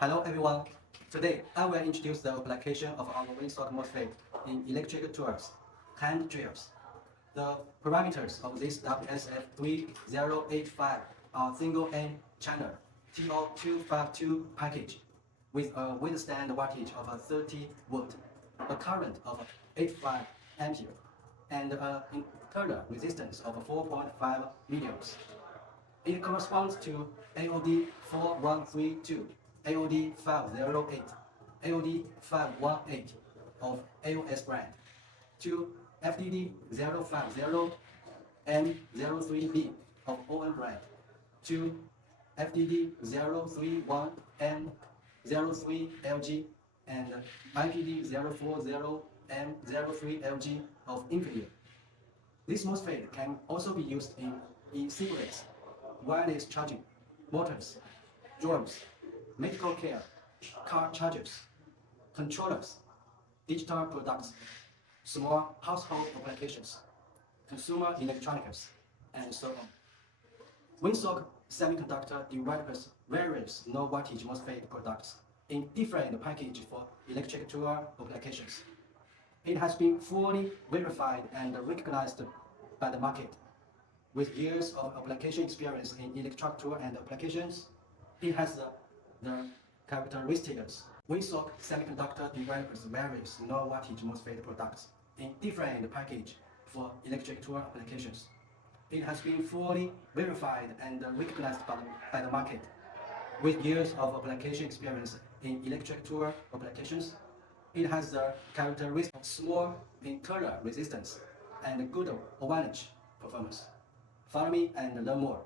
Hello everyone. Today I will introduce the application of our winsok MOSFET in electric tools, hand drills. The parameters of this WSF3085 are single N channel TO252 package with a withstand wattage of 30 volt, a current of 85 ampere, and an internal resistance of 4.5 milliohms. It corresponds to AOD4132, AOD508, AOD518 of AOS brand, to FDD050N03B of ON brand, to FDD031N03LG and IPD040M03LG of Infineon. This MOSFET can also be used in e-cigarettes, wireless charging, motors, drones, medical care, car chargers, controllers, digital products, small household applications, consumer electronics, and so on. winsok Semiconductor develops various low wattage MOSFET products in different packages for electric tool applications. It has been fully verified and recognized by the market. With years of application experience in electric tool and applications, it has the characteristics. winsok Semiconductor develops various low wattage MOSFET products in different packages for electric tool applications. It has been fully verified and recognized by the market. With years of application experience in electric tool applications, it has the characteristic of small internal resistance and good voltage performance. Follow me and learn more.